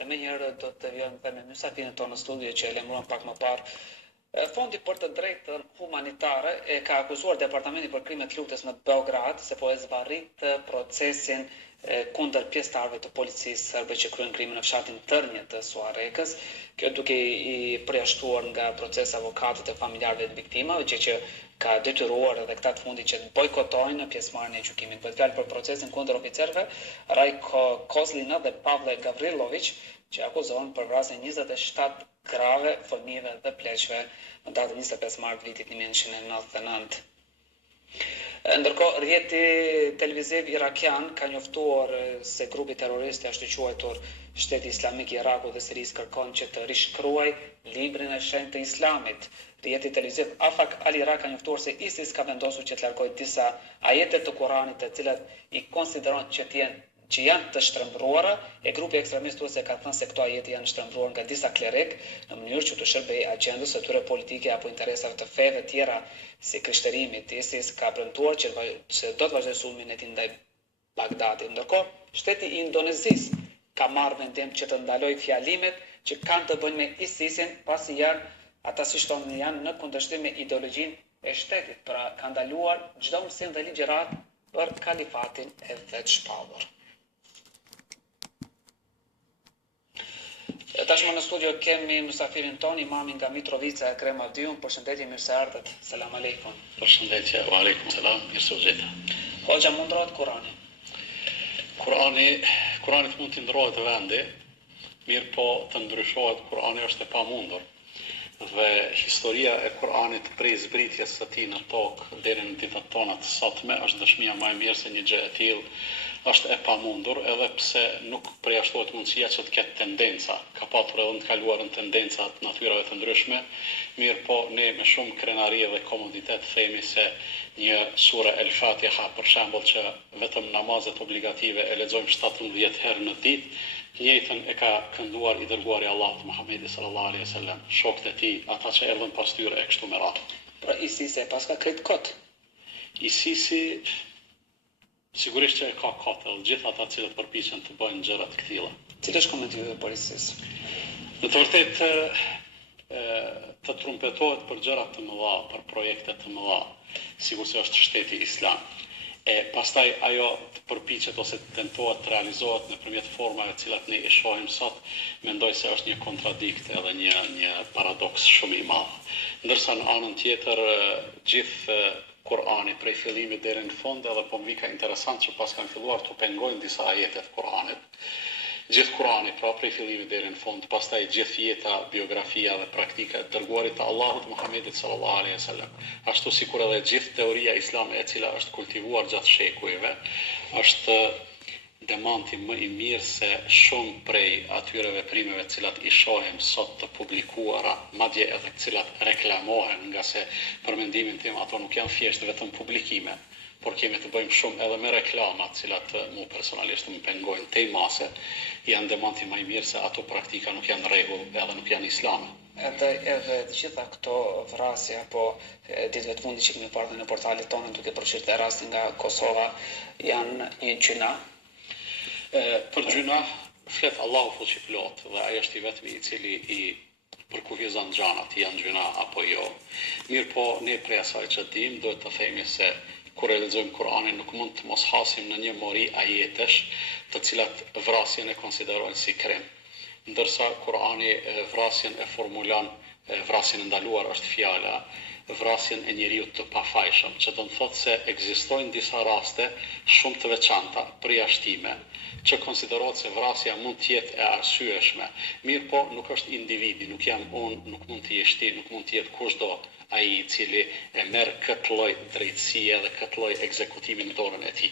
Dhe më njëherë do të vijmë me mysafirin tonë në studio që e lajmëruan pak më parë. Fondi për të drejtën humanitare e ka akuzuar Departamentin për krimet luftës në Beograd se po e zvarrit procesin kundër pjesëtarëve të policisë serbe që kryen krimin në fshatin Tërnje të Suarekës. Kjo duke i përjashtuar nga procesi avokatët e familjarëve të viktimave, që ka detyruar edhe këta të fundit që të bojkotojnë pjesëmarrjen e gjykimit. Bëhet fjalë për procesin kundër oficerëve Rajko Kozlina dhe Pavle Gavrilović, që akuzohen për vrasjen 27 grave fëmijëve dhe pleqve në datën 25 mart vitit 1999. Ndërkohë, rrjeti televiziv irakian ka njoftuar se grupi terrorist ashtu quajtur Shteti Islamik i Irakut dhe Sirisë kërkon që të rishkruaj librin e shenjtë të Islamit. Rrjeti televiziv Afak al-Irak ka njoftuar se ISIS ka vendosur që të largojë disa ajete të Kuranit, të cilat i konsideron që janë të shtrembruara, e grupi ekstremist se ka thënë se këto ajete janë shtrembruar nga disa klerek në mënyrë që të shërbejë agjendës së tyre politike apo interesave të feve tjera si krishterimi. ISIS ka premtuar që do të vazhdojë sulmin e tij ndaj Bagdadit. Ndërkohë, shteti i Indonezisë ka marrë vendim që të ndalojë fjalimet që kanë të bëjnë me ISIS-in, pasi ata si thonë janë në kundërshtim me ideologjinë e shtetit, pra ka ndaluar çdo mësim dhe ligjërat për kalifatin e vetëshpallur. Tashmë në studio kemi mysafirin ton, imamin nga Mitrovica e Kremavdiun. Përshëndetje, mirë se ardhët. Selam aleikum. Përshëndetje, wa aleikum selam, mirë se u gjeta. Hoxha, mund ndrohet Kurani? Kurani mund të ndrohet vendi, mirë po të ndryshohet Kurani është e pamundur. Dhe historia e Kuranit prej zbritjes së tij në tokë deri në ditët tona të sotme është dëshmia më e mirë se një gjë e tillë është e pamundur, edhe pse nuk përjashtohet mundësia që të ketë tendenca. Ka patur edhe në të kaluarën tendenca të natyrave të ndryshme, mirë po ne me shumë krenari dhe komoditet themi se një sure El Fatiha, për shembull, që vetëm namazet obligative e lexojmë 17 herë në ditë, njëjtën e ka kënduar i dërguari Allahut Muhamedi sallallahu alaihi wasallam, shokët e tij, ata që erdhën pas tyre e kështu me radhë. Pra ISIS-i pas ka krejt kot. ISIS-i sigurisht që e ka kot, edhe gjithë ata që përpiqen të bëjnë gjëra të këtilla. Cili është komentimi juaj për ISIS? Në të vërtetë të trumpetohet për gjëra të mëdha, për projekte të mëdha, sigurisht është shteti islam. E pastaj ajo të përpiqet ose të tentohet të realizohet nëpërmjet formave të cilat ne i shohim sot, mendoj se është një kontradikt edhe një paradoks shumë i madh. Ndërsa në anën tjetër gjithë Kurani prej fillimit deri në fund, edhe po më vika interesant që pas kanë filluar të pengojnë disa ajete të Kuranit. Gjithë Kurani, pra prej fillimit deri në fund, pastaj gjithë jeta, biografia dhe praktika e dërguarit të Allahut Muhammedit sallallahu alaihi wasallam, ashtu sikur edhe gjithë teoria islame e cila është kultivuar gjatë shekujve, është demanti më i mirë se shumë prej atyre veprimeve të cilat i shohim sot të publikuara, madje edhe të cilat reklamohen, nga se për mendimin tim ato nuk janë thjesht vetëm publikime, por kemi të bëjmë shumë edhe me reklamat, cilat mu personalisht më pengojnë tej mase, janë demanti më i mirë se ato praktika nuk janë rregull edhe nuk janë islame. Edhe të gjitha këto vrasje apo ditëve të fundit që kemi parë në portalet tona duke përfshirë rastin nga Kosova janë një gjuna. Për gjuna flet Allahu fuqiplot dhe ai është i vetmi i cili i përkufizon gjanat, janë gjuna apo jo. Mirë po, ne prej asaj që dim, duhet të themi se kur e lexojmë Kur'anin nuk mund të mos hasim në një mori ajetesh të cilat vrasjen e konsiderojnë si krim. Ndërsa Kur'ani vrasjen e formulon, vrasjen e ndaluar është fjala, vrasjen e njeriut të pafajshëm, që do të thotë se ekzistojnë disa raste shumë të veçanta, përjashtime, që konsiderohet se vrasja mund të jetë e arsyeshme. Mirë po, nuk është individi, nuk jam unë, nuk mund të jesh ti, nuk mund të jetë kushdo ai i cili e merr këtë lloj drejtësie dhe këtë lloj ekzekutimi në dorën e tij.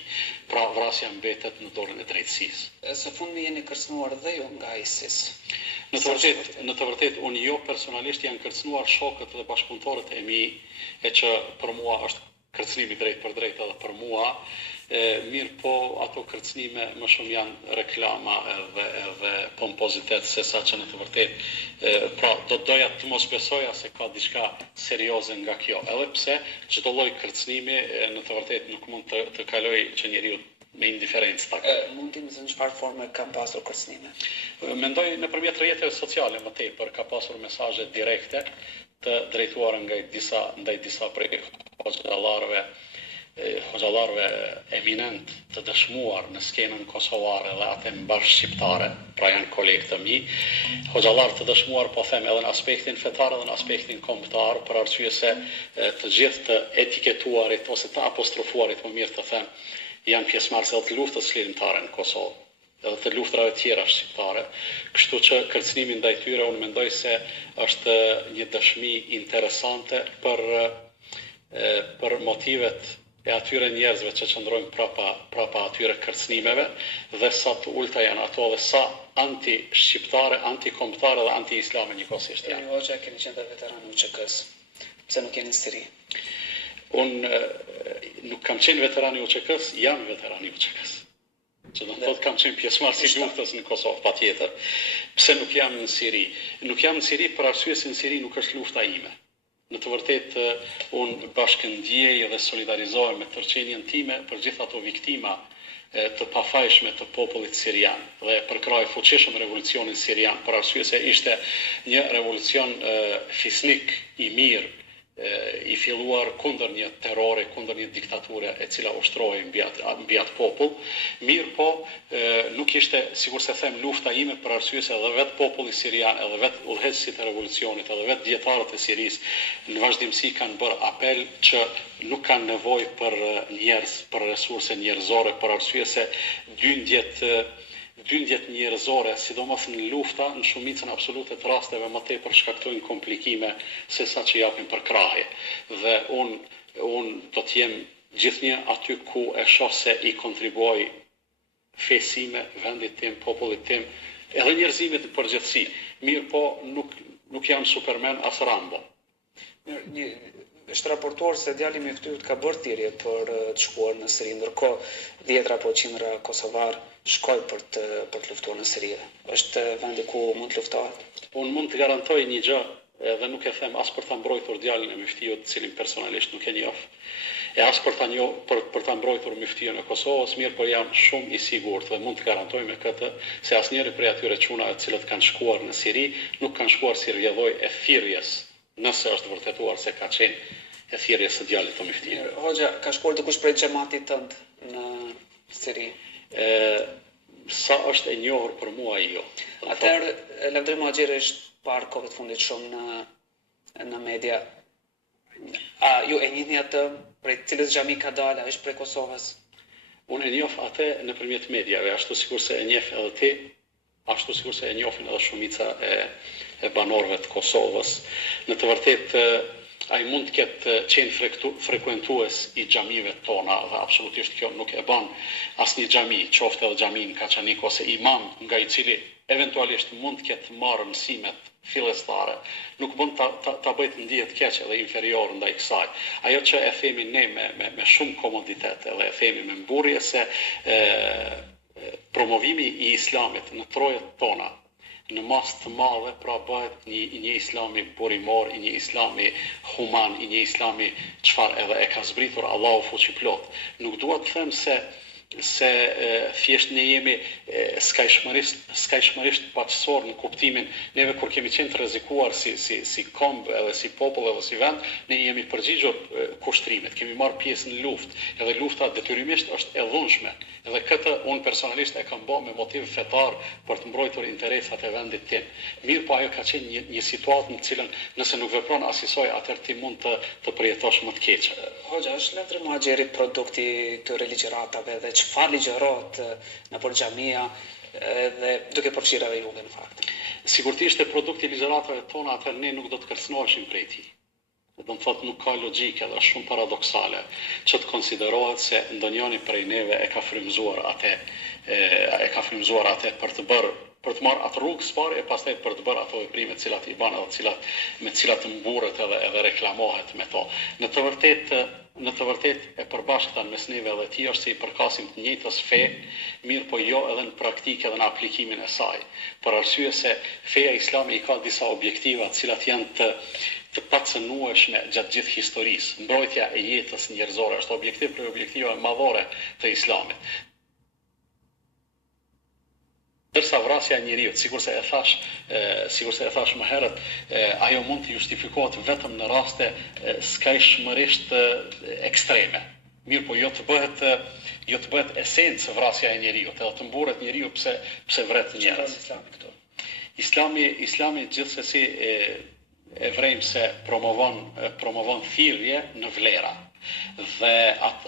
Pra vrasja mbetet në dorën e drejtësisë. Së fundmi jeni kërcënuar dhe ju nga ISIS. Në të vërtetë unë jo personalisht janë kërcënuar shokët dhe bashkëpunëtorët e mi, e që për mua është kërcënimi drejt për drejt edhe për mua. Mirë po ato kërcënime më shumë janë reklama edhe pompozitet se sa që në të vërtetë pra do doja të mos besoja se ka diçka serioze nga kjo, edhe pse çdo lloj kërcënimi në të vërtetë nuk mund të kaloj që njeriu me indiferencë tak. Mund të më çfarë forme kanë pasur kërcënime? Mendoj nëpërmjet rrjeteve sociale më tepër ka pasur mesazhe direkte të drejtuara ndaj disa prej hoxhallarëve eminent të dëshmuar në skenën kosovare dhe atë mbash shqiptare, pra janë kolegë të mi, hoxhallarë të dëshmuar po them edhe në aspektin fetar edhe në aspektin kombëtar, për arsye se të gjithë të etiketuarit ose të apostrofuarit, më mirë të them, janë pjesëmarrëse edhe të luftës çlirimtare në Kosovë, edhe të luftrave tjera shqiptare. Kështu që kërcënimi ndaj tyre unë mendoj se është një dëshmi interesante për motivet e atyre njerëzve që qëndrojnë prapa atyre kërcënimeve dhe sa të ulta janë ato dhe sa anti-shqiptare, anti-kombëtare dhe anti-islame njëkohësisht janë. Ju hoxha keni qenë veteran në UÇK-s. Pse nuk jeni në Siri? Unë nuk kam qenë veteran i UÇK-s, jam veteran i UÇK-s. Që do të thotë kam qenë pjesëmarrës i luftës në Kosovë, patjetër. Pse nuk jam në Siri? Nuk jam në Siri për arsye se në Siri nuk është lufta ime. Në të vërtetë, unë bashkëndjej dhe solidarizohem me tërqenjen time për gjithë ato viktima të pafajshme të popullit sirian dhe përkraj fuqishëm revolucionin sirian, për arsye se ishte një revolucion fisnik i mirë, i filluar kundër një terrori, kundër një diktature e cila ushtrohej mbi atë popull. Mirë po, nuk ishte, sikur se them, lufta ime për arsye se edhe vetë populli sirian, edhe vetë udhëheqësit e revolucionit, edhe vetë dietarët e Sirisë në vazhdimsi kanë bërë apel që nuk kanë nevojë për njerëz, për resurse njerëzore, për arsye se dyndjet njerëzore, sidomos në lufta, në shumicën absolute të rasteve më tepër shkaktojnë komplikime se sa që japin për krahje. Dhe unë do të jem gjithnjë aty ku e shoh se i kontribuoj fesime, vendit tim, popullit tim, edhe njerëzimit në përgjithësi. Mirë po, nuk jam Superman as Rambo. Është raportuar se djali i ftyrët ka bërë thirrje për të shkuar në Siri, ndërkohë 10 apo 100 kosovar shkojnë për të luftuar në Siri. Është vendi ku mund të luftohet. Unë mund të garantoj një gjë, edhe nuk e them as për ta mbrojtur djalin e Myftijut, të cilin personalisht nuk e njoh, e as për ta mbrojtur Myftijën e Kosovës, mirë, por jam shumë i sigurt dhe mund të garantoj me këtë se asnjëri prej atyre çunave të cilët kanë shkuar në Siri nuk kanë shkuar si rrjedhoj e thirrjes, nëse është vërtetuar se ka qenë e thirrjes së djalit të Myftijës. Hoxha, ka shkuar dikush prej xhamatit tënd në Siri? Sa është e njohur për mua jo. Atëherë, Lavdrim Muhaxhiri është parë kohët fundit shumë në media. Ju e njihni atë prej cilës xhami ka dalë, është prej Kosovës? Unë e njoh atë nëpërmjet mediave, ashtu sikur se e njeh edhe ti, ashtu sikur se e njohin edhe shumica e banorëve të Kosovës. Në të vërtetë ai mund të ketë qenë frekuentues i xhamive tona dhe absolutisht kjo nuk e bën asnjë xhami, qoftë edhe xhamin Kaçanik ose imam nga i cili eventualisht mund të ketë marrë mësimet fillestare, nuk mund ta bëjë të ndihet keq edhe inferior ndaj kësaj. Ajo që e themi ne me shumë komoditet edhe e themi me mburrje se promovimi i islamit në trojet tona në mas të madhe, pra bëhet një islami burimor, një islami human, një islami çfarë edhe e ka zbritur Allahu fuqiplot. Nuk dua të them se thjesht ne jemi skajshmërisht paqësor në kuptimin neve kur kemi qenë të rrezikuar si kombë edhe si popull edhe si vend, ne jemi përgjigjur kushtrimet, kemi marrë pjesë në luftë, edhe lufta detyrimisht është e dhunshme. Edhe këtë unë personalisht e kam bërë me motiv fetar për të mbrojtur interesat e vendit tim. Mirë po ajo ka qenë një situatë në cilën nëse nuk vepron asisoj, atëherë ti mund të përjetosh më të keq. Hoxha, është Lavdrim Muhaxhiri produkti të ligjëratave dhe çfarë ligjërohet nëpër xhamia dhe duke përfshirë edhe juve në fakt? Sigurt ishte produkti i ligjëratave tona, atëherë ne nuk do të kërcënoheshim prej tij. Do të thotë nuk ka logjike dhe është shumë paradoksale që të konsiderohet se ndonjëri prej neve e ka frymzuar atë për të marrë atë rrugë sparë e pastaj për të bërë ato veprime të cilat i bën edhe me të cilat mburret edhe reklamohet me to. Në të vërtetë e përbashkëta mes neve dhe tij është se i përkasim të njëjtës fe, mirë po jo edhe në praktikë edhe në aplikimin e saj. Për arsye se feja islame i ka disa objektiva të cilat janë të pacënueshme gjatë gjithë historisë. Mbrojtja e jetës njerëzore është objektiv për objektiva madhore të islamit. Dërsa vrasja e njeriut, sikur se e thash më herët, ajo mund të justifikohet vetëm në raste skajshmërisht ekstreme. Mirë, po jo të bëhet esencë vrasja e njeriut, edhe të mburret njeriu pse vret njerëz. Islami gjithsesi e vrejmë se promovon thirrje në vlera. Dhe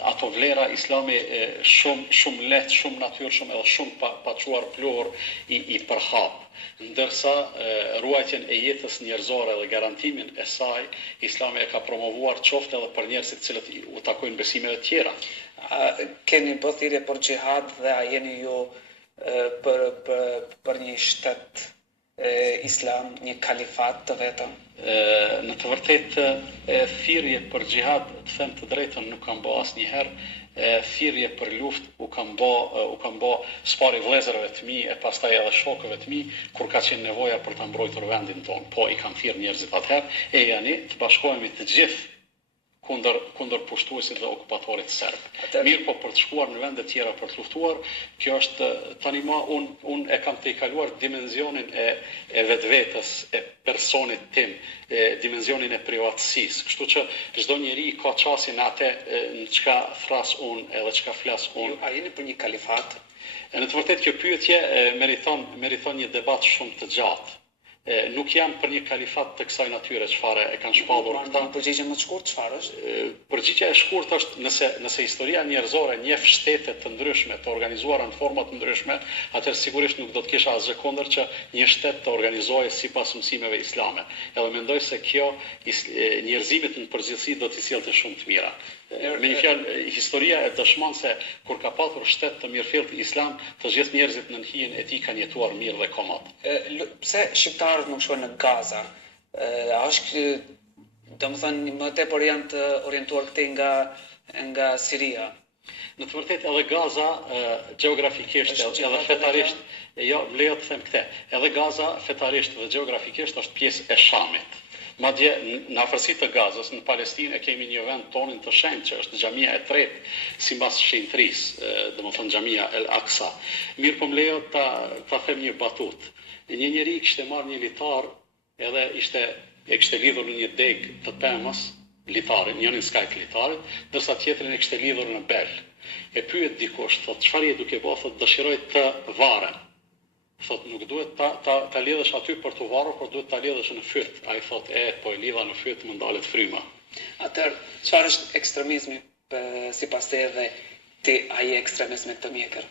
ato vlera Islami shumë lehtë, shumë natyrshëm edhe shumë pa çuar plor i përhap. Ndërsa ruajtjen e jetës njerëzore dhe garantimin e saj, Islami e ka promovuar qoftë edhe për njerëzit cilët u takojnë besimeve të tjera. Keni bë thirrje për xhihad dhe a jeni ju për një shtet islam, një kalifat të vetëm? Në të vërtetë, thirrje për xhihad, të them të drejtën, nuk kam bë asnjëherë. Thirrje për luftë u kam bë spari vëllezërve të mi e pastaj edhe shokëve të mi kur ka qenë nevoja për ta mbrojtur vendin tonë. Po i kam thirrë njerëzit atëherë e jani të bashkohemi të gjithë kundër pushtuesit dhe okupatorit serb. Mirë, po për të shkuar në vende tjera për të luftuar, kjo është tani më unë e kam të i kaluar dimenzionin e vetvetes, e personit tim, dimenzionin e privatësisë. Kështu që çdo njeri ka çastin atë në çka thras unë edhe çka flas unë. A jeni për një kalifat? Në të vërtetë kjo pyetje meriton një debat shumë të gjatë. Nuk jam për një kalifat të kësaj natyre çfarë e kanë shpallur këta. Përgjigje më të shkurt çfarë është? Përgjigjja e shkurt është nëse historia njerëzore njeh shtete të ndryshme, të organizuara në forma të ndryshme, atëherë sigurisht nuk do të kisha asgjë kundër që një shtet të organizohej sipas mësimeve islame. Edhe mendoj se kjo njerëzimit në përgjithësi do t'i sillte shumë të mira. Me një fjalë, historia e dëshmon se kur ka patur shtet të mirëfillt islam, të gjithë njerëzit në hijen e tij kanë jetuar mirë dhe komod. Pse shqiptarët nuk shkojnë në Gaza? Është, domethënë, më tepër janë të orientuar këtej nga Siria. Në të vërtetë edhe Gaza gjeografikisht edhe fetarisht, jo, lejo të them këtë. Edhe Gaza fetarisht dhe gjeografikisht është pjesë e Shamit. Madje në afërsi të Gazës, në Palestinë kemi një vend tonin të shenjtë që është xhamia e tretë sipas shenjtërisë, domethënë xhamia El Aqsa. Mirë, po më lejo ta them një batutë. Një njeri kishte marrë një litar edhe e kishte lidhur në një deg të pemës, litarin, njërin skajt litarit, ndërsa tjetrin e kishte lidhur në bel. E pyet dikush, thotë, çfarë je duke bërë? Thotë, dëshiroj të varen. Thotë, nuk duhet ta lidhësh aty për të varur, por duhet ta lidhësh në fyt. Ai thotë, po e lidha në fyt, më ndalet fryma. Atëherë, çfarë është ekstremizmi sipas teje dhe ti ai ekstremizmi të mjekër?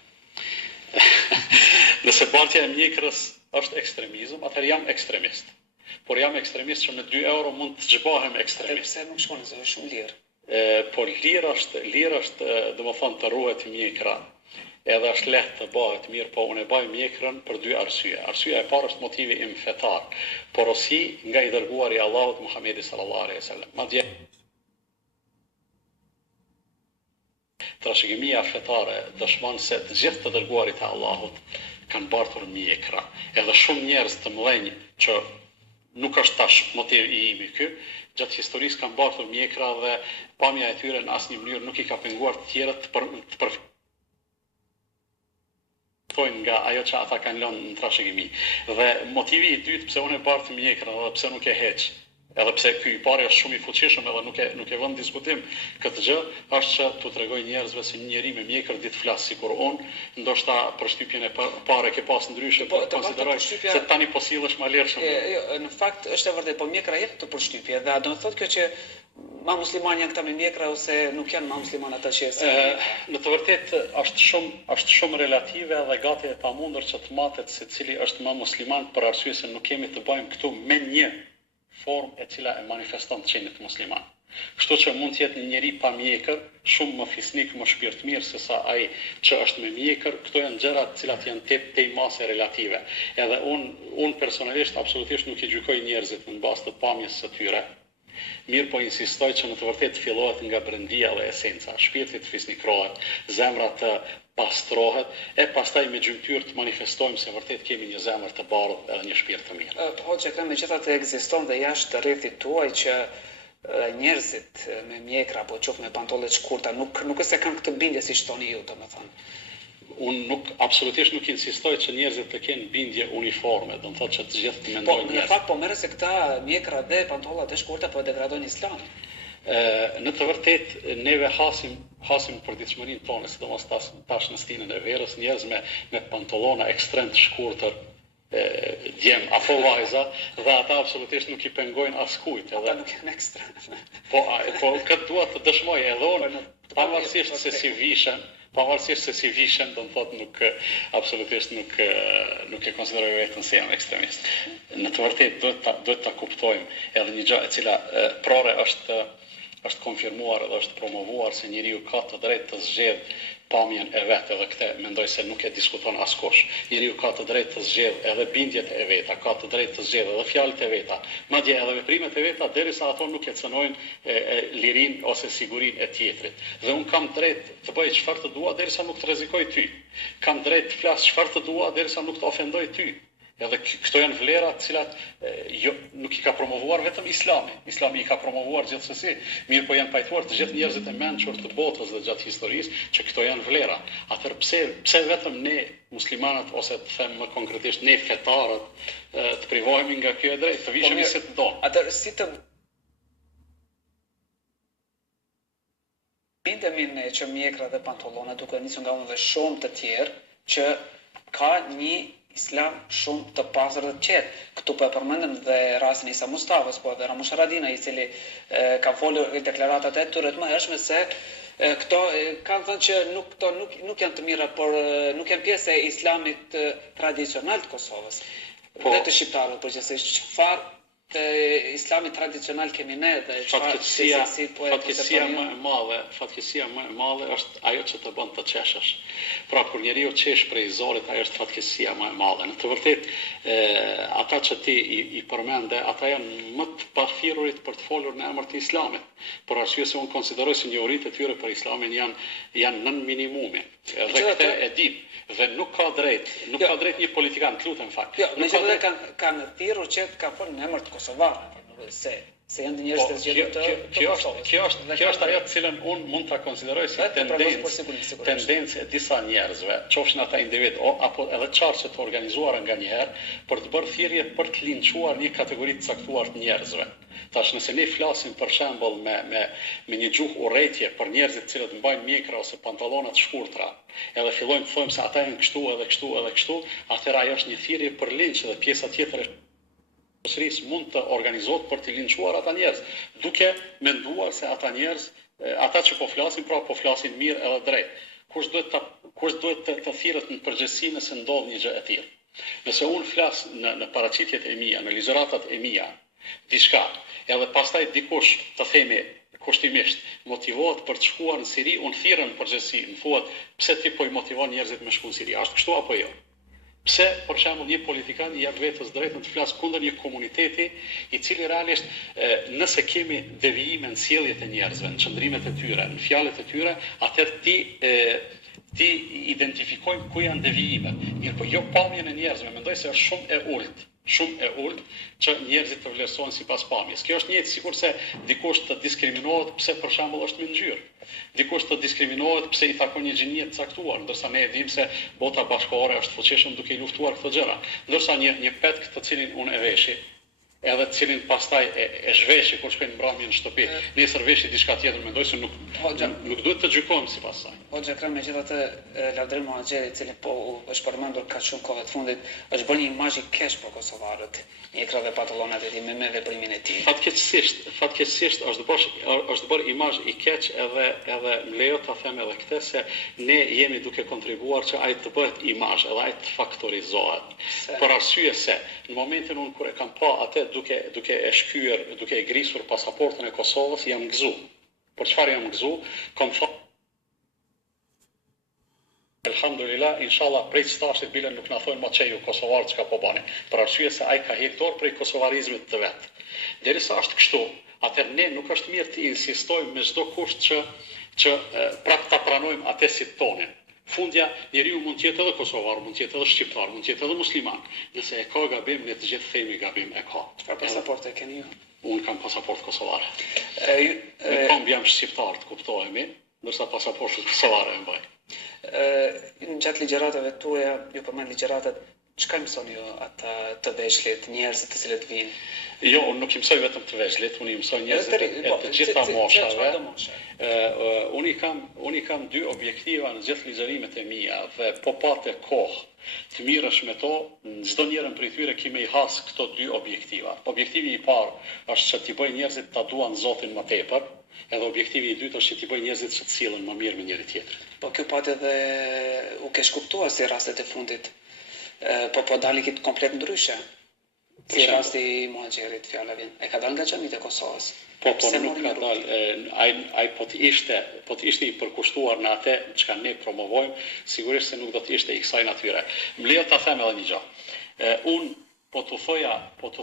Nëse bartja e mjekrës është ekstremizëm, atëherë jam ekstremist. Por jam ekstremist që me 2 euro mund të zgjohem ekstremist. Pse nuk shkon se është shumë lirë? Por lirë është, domethënë të ruhet mjekra. Edhe është lehtë të bëhet mirë, po unë e bëj mjekrën për 2 arsye. Arsyeja e parë është motivi im fetar, porosi nga i dërguari i Allahut Muhamedi sallallahu alaihi wasallam. Madje trashëgimia fetare dëshmon se të gjithë të dërguarit e Allahut kanë bartur mjekra. Edhe shumë njerëz të mëdhenj që nuk është tash motivi im ky, gjatë historisë kanë bartur mjekra dhe pamja e tyre në asnjë mënyrë nuk i ka penguar të tjerët të përfitojnë nga ajo që ata kanë lënë në trashëgimi. Dhe motivi i dytë pse unë e bartë mjekrën dhe pse nuk e heq, edhe pse ky i pari është shumë i fuqishëm edhe nuk e vën diskutim këtë gjë, është që t'u tregoj njerëzve se një njeri me mjekër ditë flas sikur unë, ndoshta përshtypjen e parë ke pas ndryshe, po konsideroj se tani po sillesh më lirshëm. Jo, në fakt është e vërtetë, po mjekra jep të përshtypje dhe a do të thotë kjo që ma musliman janë këta me mjekra ose nuk janë ma musliman ata që në të vërtetë është shumë relative dhe gati e pamundur që të matet se cili është më musliman për arsye se nuk kemi të bëjmë këtu me një formë e cila e manifeston të qenit musliman. Kështu që mund të jetë një njeri pa mjekër, shumë më fisnik, më shpirtëmirë se sa ai që është me mjekër, këto janë gjëra të cilat janë tej mase relative. Edhe unë personalisht absolutisht nuk i gjykoj njerëzit në bazë të pamjes së tyre. Mirë, po insistoj që në të vërtetë fillohet nga brendia dhe esenca, shpirti të fisnikrohet, zemra të pastrohet, e pastaj me gjymtyr të manifestojmë se vërtet kemi një zemër të bardhë edhe një shpirt të mirë. Hoxha, ka megjithatë ekziston dhe jashtë rrethit tuaj që njerëzit me mjekra apo qoftë me pantolle të shkurta nuk është se kanë këtë bindje si thoni ju, domethënë. unë absolutisht nuk insistoj që njerëzit të kenë bindje uniforme, do të thotë që të gjithë të Po, mendojnë në njerëz. fakt po merre se këta mjekra dhe pantollat e shkurta po degradojnë Islamin. Në të vërtet, neve hasim përditshmërinë tonë, sidomos tash në stinën e verës, njerëz me pantolona ekstrem të shkurtër, djem apo vajza, dhe ata absolutisht nuk I pengojnë askujt. Ata nuk janë ekstrem. Po këtë dua të dëshmoj edhe unë, pavarësisht se si vishen, do të thotë absolutisht nuk e konsideroj veten se jam ekstremist. Në të vërtetë duhet ta kuptojmë edhe një gjë e cila prore është konfirmuar dhe është promovuar se njeriu ka të drejtë të zgjedhë pamjen e vet, edhe këtë mendoj se nuk e diskuton askush. Njeriu ka të drejtë të zgjedhë edhe bindjet e veta, ka të drejtë të zgjedhë edhe fjalët e veta, madje edhe veprimet e veta derisa ato nuk e cënojnë lirinë ose sigurinë e tjetrit. Dhe un kam drejtë të bëj çfarë të dua derisa nuk të rrezikoj ty. Kam drejtë të flas çfarë të dua derisa nuk të ofendoj ty. Edhe këto janë vlera të cilat nuk I ka promovuar vetëm Islami. Islami I ka promovuar gjithsesi, mirë po janë pajtuar të gjithë njerëzit e mençur të botës dhe gjatë historisë që këto janë vlera. Atëherë pse vetëm ne muslimanët ose të them më konkretisht ne fetarët të privohemi nga kjo e drejtë, të vishemi si të donë. Atëherë si të bindemi ne që mjekra dhe pantallona duke nisur nga unë dhe shumë të tjerë që ka një Islam shumë të pastër dhe të qetë. Këtu po e përmendëm dhe rastin e Isa Mustafës, po edhe Ramush Haradinaj, I cili ka folur në deklaratat e tyre të mëhershme se këto kanë thënë që nuk janë të mira, por nuk janë pjesë e Islamit tradicional të Kosovës. Dhe të shqiptarëve përgjithsisht çfarë të Islamit tradicional kemi ne dhe fatkesia më e madhe është ajo që të bën të qeshësh. Pra kur njeriu qesh prej zorit, ajo është fatkesia më e madhe. Në të vërtetë, ata që ti I përmende, ata janë më të pafirurit për të folur në emër të Islamit. Por arsye se unë konsideroj se njohuritë e tyre për Islamin janë nën minimumin. Dhe këtë e di. Dhe nuk ka drejt një politikan, të lutem fakt. Jo, megjithatë kanë thirrur që ka folur në emër të kosovarëve, se janë njerëz të zgjedhur të Kosovës. Kjo është ajo të cilën unë mund ta konsideroj si tendencë e disa njerëzve, qofshin ata individ apo edhe çarçe të organizuara nganjëherë për të bërë thirrje për të linçuar një kategori të caktuar të njerëzve. Tash nëse ne flasim për shembull me një gjuhë urrëtie për njerëzit të cilët mbajnë mjekra ose pantallona të shkurtra, edhe fillojmë të thojmë se ata janë kështu edhe kështu edhe kështu, atëherë ajo është një thirrje për linç dhe pjesa tjetër e shoqërisë mund të organizohet për të linçuar ata njerëz, duke menduar se ata njerëz, ata që po flasin, pra po flasin mirë edhe drejt. Kush duhet të thirret në përgjithësi nëse ndodh një gjë e tillë. Nëse unë flas në paraqitjet e mia, në ligjëratat e mia, diçka, edhe pastaj dikush të themi kushtimisht motivohet për të shkuar në Siri, unë thirrem përgjithësi, më thuhet pse ti po I motivon njerëzit me shku në Siri, është kështu apo jo? Pse, për shembull, një politikan I jep vetës drejtën të flas kundër një komuniteti I cili realisht nëse kemi devijime në sjelljet e njerëzve, në çndrimet e tyre, në fjalët e tyre, atëherë ti identifikojmë ku janë devijimet. Mirë, po jo pamjen e njerëzve, mendoj se është shumë e ulët që njerëzit të vlerësohen sipas pamjes. Kjo është njëjtë sikurse dikush të diskriminohet pse për shembull është me ngjyrë. Dikush të diskriminohet pse I takon një gjinie të caktuar, ndërsa ne e dimë se bota bashkëkohore është fuqishëm duke I luftuar këto gjëra. Ndërsa një petk të cilin unë e veshi, edhe të cilin pastaj e zhveshi kur shkojnë mbrëmje në shtëpi, nesër veshi diçka tjetër, mendoj se nuk duhet të gjykojmë sipas saj. Hoxha Krem, megjithatë Lavdril Muhaxheri, I cili po është përmendur ka shumë kohë të fundit, është bërë një imazh I keq për kosovarët, mjekra dhe pantallonat e tij me veprimin e tij. Fatkeqësisht është bërë imazh I keq edhe më lejo ta them edhe këtë se ne jemi duke kontribuar që ai të bëhet imazh, edhe ai të faktorizohet. Për arsye se në momentin unë kur e kam pa atë duke e shkyer, duke e grisur pasaportën e Kosovës, jam gëzu. Për çfarë jam gëzu? Kam thënë Elhamdulillah, inshallah prej stashit bile nuk na thonë më çeju kosovarë çka po bani. Për arsye se ai ka hequr prej kosovarizmit të vet. Derisa është kështu, atëherë ne nuk është mirë të insistojmë me çdo kusht që prap ta pranojmë atë si tonin. Fundja, njeriu mund të jetë edhe kosovar, mund të jetë edhe shqiptar, mund të jetë edhe musliman. Nëse e ka gabim, ne të gjithë themi gabim e ka. Çfarë pasaporte keni ju? Unë kam pasaport kosovare. Në komb jam shqiptar, të kuptohemi, ndërsa pasaportën kosovare e mbaj. Në gjatë ligjëratave tuaja, ju përmend ligjëratat, çka mësoni ju ata të veçlit, njerëzit të cilët vinë? Jo, unë nuk i mësoj vetëm të veçlit, unë i mësoj njerëzit e të gjitha moshave. Unë i kam dy objektiva në gjithë ligjërimet e mia dhe po patë kohë të mirësh me to, në çdo njërin prej tyre kemi i has këto dy objektiva. Objektivi i parë është që t'i bëj njerëzit ta duan Zotin më tepër, edhe objektivi i dytë është që t'i bëj njerëzit që të sillen më mirë me njëri tjetrin. Po kjo patë edhe u ke shkuptuar si rastet e fundit. Po dali këtë komplet ndryshe. Si rasti i Muhaxherit, fjala vjen. E ka dalë nga xhamit e Kosovës. Po nuk ka dalë. Ai po të ishte i përkushtuar në atë çka ne promovojmë, sigurisht se nuk do të ishte i kësaj natyre. Më lejo ta them edhe një gjë. Unë po të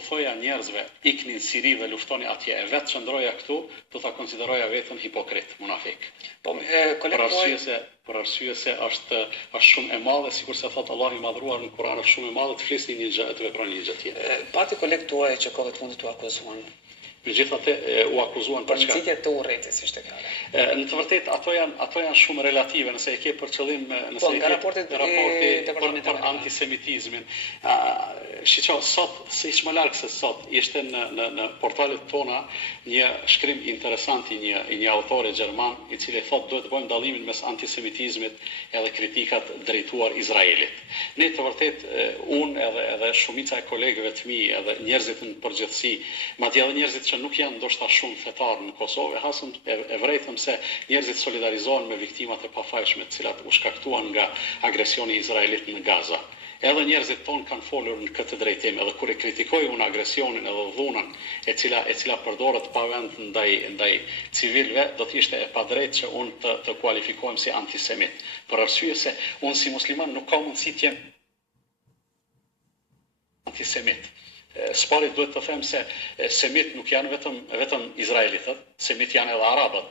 thoja njerëzve ikni në Siri dhe luftoni atje, e vetë që ndroja këtu, do ta konsideroja vetën hipokrit, munafik. Për arsye se është shumë e madhe, sikur se thot Allahu i madhruar në Kur'an, është shumë e madhe të flisni një gjë të veproni një gjë tjetër. Pati kolegë tuaj që kohët fundit u akuzuan. Megjithatë u akuzuan për çka? Përcitje të urrëties ishte fjala. Në të vërtetë ato janë shumë relative, nëse e ke për qëllim nëse nga raporti për antisemitizmin. Shiqo, sot, si ishë më larkë se sot, ishte në portalet tona një shkrim interesant i një autore gjerman, i cili thot duhet të bëjmë dallimin mes antisemitizmit edhe kritikat drejtuar Izraelit. Ne të vërtetë unë edhe shumica e kolegëve të mi, edhe njerëzit në përgjithësi, madje edhe njerëzit që nuk janë ndoshta shumë fetarë në Kosovë, hasëm e vërejtëm se njerëzit solidarizohen me viktimat e pafajshme të cilat u shkaktuan nga agresioni izraelit në Gaza. Edhe njerëzit tonë kanë folur në këtë drejtim, edhe kur e kritikojë unë agresionin edhe dhunën e cila përdoret pa vend ndaj civilëve, do të ishte e padrejtë që unë të kualifikohem si antisemit. Për arsye se unë si musliman nuk ka mundësi të jem antisemit. Sparit duhet të them se semit nuk janë vetëm izraelitët, semit janë edhe arabët.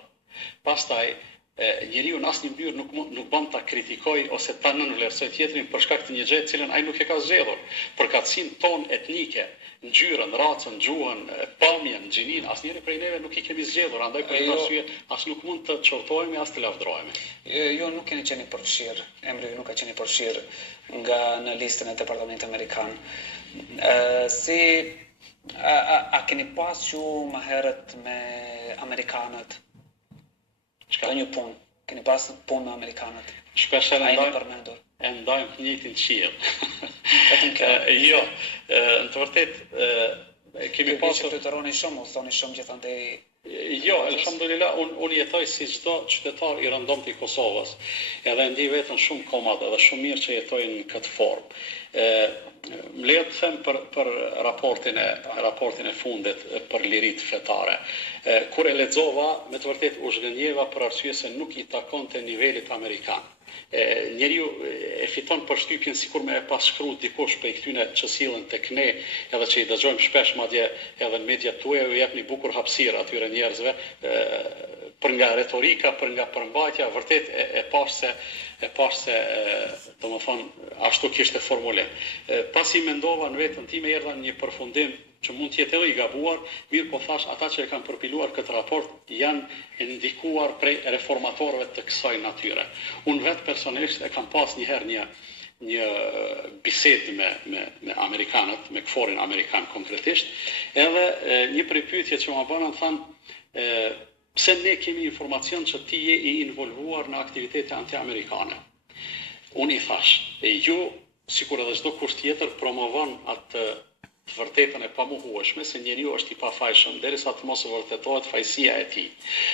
Pastaj njeriu në asnjë mënyrë nuk bën ta kritikoj ose ta nënvlerësoj tjetrin për shkak të një gjëje të cilën ai nuk e ka zgjedhur. Përkatësinë tonë etnike, ngjyrën, racën, gjuhën, pamjen, gjinin, asnjëri prej neve nuk i kemi zgjedhur, andaj për këtë arsye as nuk mund të çortohemi as të lavdrohemi. Jo nuk keni qenë përfshirë, emri nuk ka qenë përfshirë nga në listën e Departamentit Amerikan. A keni pas ju më herët me Amerikanët? Ka një punë, keni pas punë me Amerikanët? Shpesh e ndajmë të njëjtin qiell. Jo, në të vërtetë kemi pasur që fluturoni shumë, u thoni shumë gjithandej. Jo, elhamdulillah, unë jetoj si çdo qytetar i rëndomtë i Kosovës, edhe ndi veten shumë komod edhe shumë mirë që jetoj në këtë formë. Më lejo të them për raportin e fundit për liritë fetare. Kur e lexova, me të vërtetë u zhgënjeva për arsye se nuk i takonte nivelit amerikan. Njeriu e fiton përshtypjen sikur me e passhkruar dikush prej këtyne që sillen tek ne, edhe që i dëgjojmë shpesh madje edhe në mediat tuaja u jepni bukur hapësirë atyre njerëzve për nga retorika, për nga përmbajtja, vërtet e pash se domethënë ashtu kishte formulim. Pasi mendova në veten time erdha një përfundim që mund të jetë edhe i gabuar, mirë po thash ata që e kanë përpiluar këtë raport janë ndikuar prej reformatorëve të kësaj natyre. Unë vetë personalisht e kam pas njëherë një bisedë me amerikanët, me këforin amerikan konkretisht, edhe një prej pyetje që më bënë thanë pse ne kemi informacion që ti je i involvuar në aktivitete anti-amerikane. Unë i thash, ju, sikur edhe çdo kush tjetër, promovon atë të vërtetën e pamohueshme se njeriu është i pafajshëm derisa të mos vërtetohet fajësia e tij.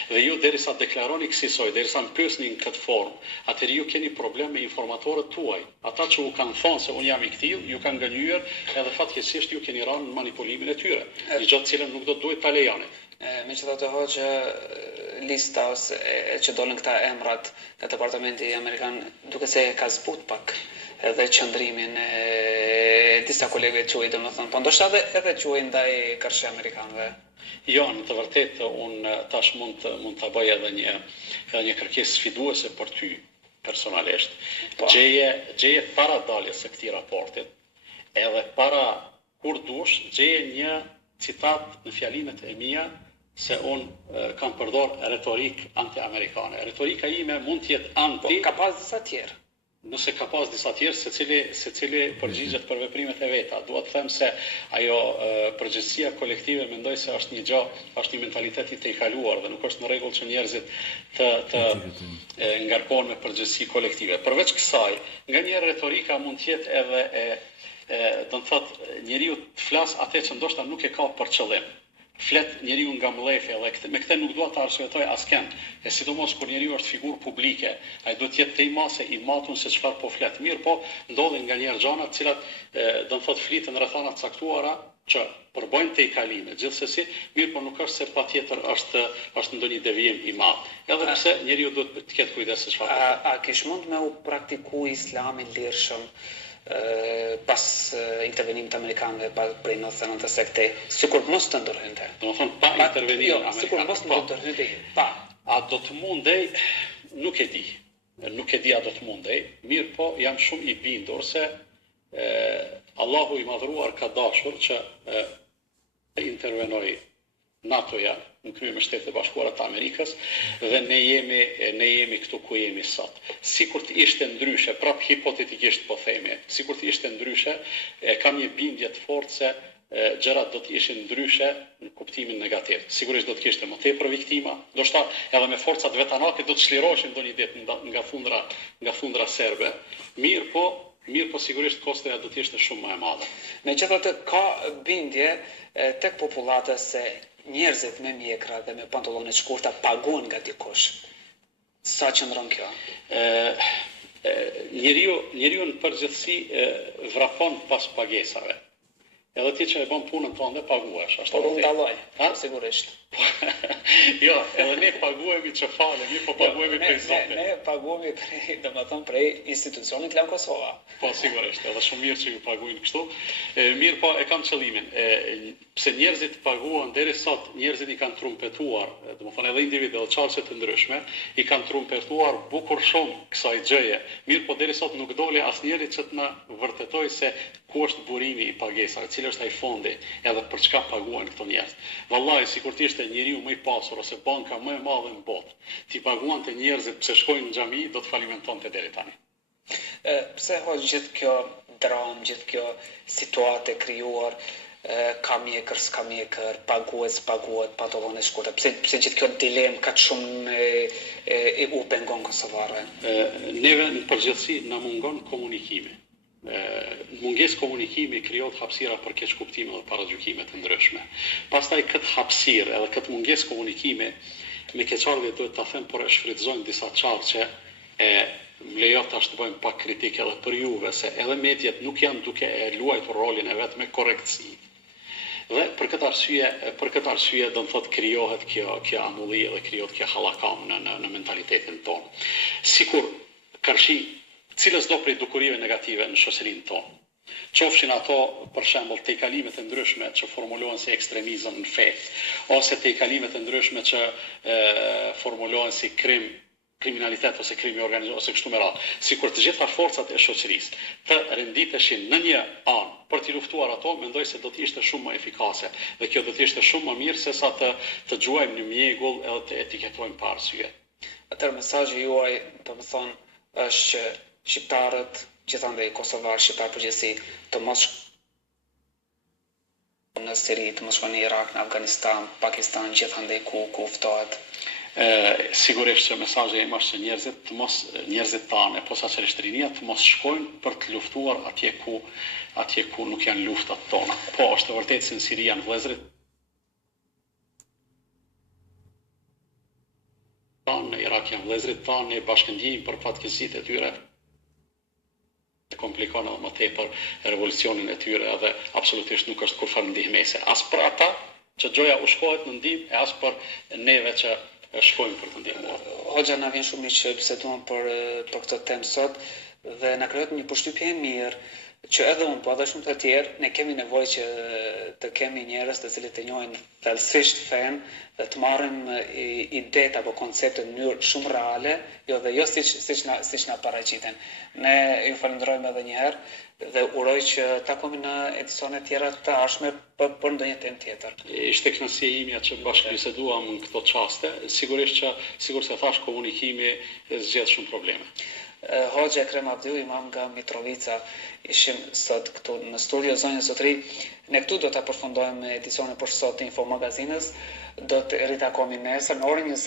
Dhe ju derisa deklaroni kësaj, derisa më pyesni në këtë formë, atëherë ju keni problem me informatorët tuaj. Ata që u kanë thonë se unë jam i këtij, ju kanë gënjur edhe fatkeqësisht ju keni rënë në manipulimin e tyre. Një gjë të cilën nuk do duhet ta lejoni. Megjithatë hoxha lista ose që dolën këta emrat nga Departamenti Amerikan duke se ka zbut pak edhe qëndrimin e disa kolegëve të quaj, domethënë, po ndoshta edhe quaj ndaj kërshë amerikanëve. Jo, në të vërtetë unë tash mund ta bëj edhe një kërkesë sfiduese për ty personalisht. Gjeje para daljes së këtij raportit, edhe para kur dush, gjeje një citat në fjalimet e mia se unë kam përdor retorik anti-amerikane. Retorika ime mund t'jetë anti... Ka pas disa tjerë. Nëse ka pas disa tjerë, se cili përgjigjet për veprimet e veta. Dua të them se ajo përgjegjësia kolektive mendoj se është një gjë, është një mentalitet i tejkaluar dhe nuk është në rregull që njerëzit të ngarkohen me përgjegjësi kolektive. Përveç kësaj, nganjëherë retorika mund të jetë edhe do të thotë njeriu të flas atë që ndoshta nuk e ka për qëllim. Flet njeriu nga mlefi dhe me këtë nuk dua të arsyetoj askën. E sidomos kur njeriu është figurë publike, ai duhet të jetë tej mase i matun se çfarë po flet. Mirë, po ndodhin nganjëherë gjëra të cilat do të thotë fliten rrethana të caktuara që përbojnë tejkalime. Gjithsesi, mirë, po nuk është se patjetër është ndonjë devijim i madh. Edhe pse njeriu duhet të ketë kujdes se çfarë po flet. A kish mund me u praktiku islamin lirshëm pas intervenimit amerikanëve prej 99 sikur mos të ndërhynte. Domethënë pa intervenimin amerikan. Sikur mos të ndërhynte. Pa. A do të mundej? Nuk e di. Nuk e di a do të mundej. Mirë, po jam shumë i bindur se Allahu i madhruar ka dashur që intervenoj NATO-ja në krye me Shtetet e Bashkuara të Amerikës dhe ne jemi këtu ku jemi sot. Sikur të ishte ndryshe, prap hipotetikisht po themi, sikur të ishte ndryshe, kam një bindje të fortë se gjërat do të ishin ndryshe në kuptimin negativ. Sigurisht do të kishte më tepër viktima, ndoshta edhe me forcat vetanake do të çliroheshin ndonjë ditë nga fundra serbe. Mirë, po sigurisht kostoja do të ishte shumë më e madhe. Megjithatë ka bindje tek popullata se njerëzit me mjekra dhe me pantallone të shkurta paguhen nga dikush. Sa qëndron kjo? Njeriu në përgjithësi vrapon pas pagesave. Edhe ti që e bën punën tënde paguhesh, ashtu. Por unë dalloj, sigurisht. Jo, edhe ne paguhemi që falemi, po paguhemi prej Zotit. Ne paguhemi prej institucionit Lan Kosova. Po sigurisht, edhe shumë mirë që ju paguajnë kështu. Mirë, po e kam qëllimin. Pse njerëzit paguhen deri sot, njerëzit i kanë trumpetuar, domethënë edhe individë edhe çarçe të ndryshme, i kanë trumpetuar bukur shumë kësaj gjëje. Mirë, po deri sot nuk doli asnjëri që të na vërtetoj se ku është burimi i pagesave, cili është ai fondi, edhe për çka paguhen këto njerëz. Vallahi, sikur të ishte njeriu më i pasur ose banka më e madhe në botë, ti paguante njerëzit pse shkojnë në xhami, do të falimentonte deri tani. Pse hoq gjithë kjo dramë, gjithë kjo situatë e krijuar, ka mjekër, s'ka mjekër, paguhet, pantallone të shkurta. Pse gjithë kjo dilemë kaq shumë e u pengon kosovarëve? Neve në përgjithësi na mungon komunikimi. Mungesë komunikimi krijohet hapësira për keq kuptime dhe paragjykime të ndryshme. Pastaj këtë hapësirë edhe këtë mungesë komunikimi me keqardhje duhet ta them, por e shfrytëzojnë disa çarçe më lejo tash të bëjmë pak kritikë edhe për juve se edhe mediat nuk janë duke e luajtur rolin e vet me korrektësi. Dhe për këtë arsye do të thotë krijohet kjo amulli dhe krijohet kjo hallakam në mentalitetin tonë. Sikur karshi cilës do prej dukurive negative në shoqërinë tonë. Qofshin ato, për shembull, tejkalimet e ndryshme që formulohen si ekstremizëm në fe, ose tejkalimet e ndryshme që formulohen si kriminalitet ose krimi organizuar ose kështu me radhë. Sikur të gjitha forcat e shoqërisë të renditeshin në një anë për t'i luftuar ato, mendoj se do të ishte shumë më efikase. Dhe kjo do të ishte shumë më mirë se sa të gjuajmë në mjegull edhe të etiketojmë pa arsye. Atëherë mesazhi juaj, domethënë, është që shqiptarët, gjithandaj kosovarë, shqiptarë përgjithësi, të mos në Siri, të mos shkojnë në Irak, në Afganistan, Pakistan, gjithandaj ku ftohet. Sigurisht që mesazhi im është që njerëzit tanë, posaçërisht rinia, të mos shkojnë për të luftuar atje ku nuk janë luftat tona. Po, është vërtet se në Siri janë vëllezërit, në Irak janë vëllezërit tanë, ne bashkëndijmë për fatkeqësitë e tyre. Komplikon edhe më tepër revolucionin e tyre edhe absolutisht nuk është kurfar ndihmese. As për ata që gjoja u shkohet në ndihmë, e as për neve që shkojmë për të ndihmuar. Hoxha, na vjen shumë mirë që bisedojmë për këtë temë sot dhe na krijohet një përshtypje e mirë që edhe unë, po edhe shumë të tjerë, ne kemi nevojë që të kemi njerëz të cilët të njohin thellësisht fen dhe të marrin idetë apo koncepte në mënyrë shumë reale, jo siç na paraqiten. Ne ju falenderojmë edhe një herë dhe uroj që takohemi në edicione tjera të ardhshme për ndonjë temë tjetër. Ishte kënaqësia ime që bashkë biseduam në këto çaste, sigurisht që sikur se thash komunikimi zgjedh shumë probleme. Hoxha Ekrem Abdiu, imam nga Mitrovica, ishim sot këtu në studio Zonjës Zotëri. Ne këtu do të përfundojmë edicionin për sot të Info Magazinës. Do të ritakohemi nesër në orën 20.